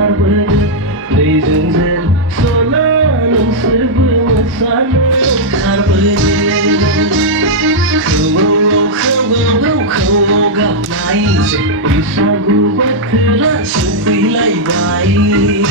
harbadı Leyzenzen solanın sırbımı sanım harbadı Kıvıl gaplayı Isagu batıra sufilay bayi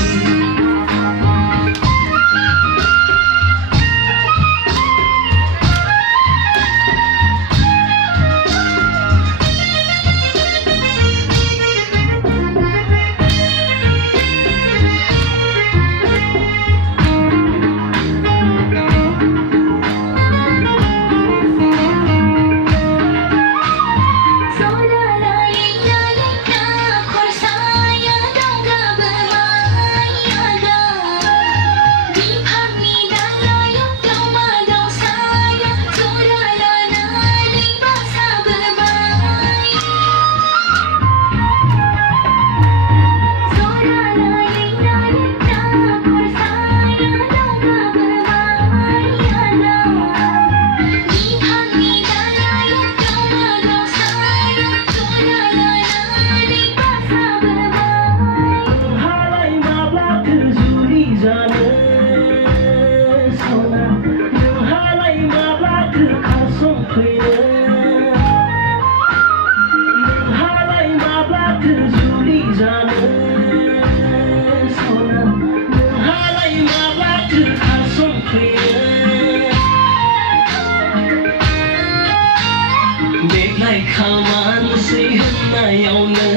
Kalman sihna yaunu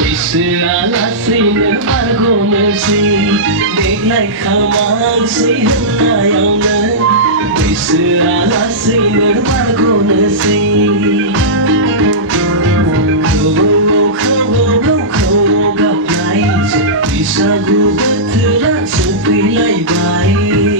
Bisra sihna argonu si Beklay kalman sihna yaunu Bisra sihna argonu si Kau gaplay Bisa gubatıra supilay bayi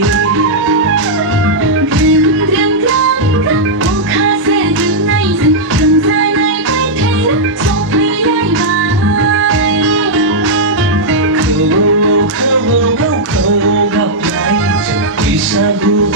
Sagu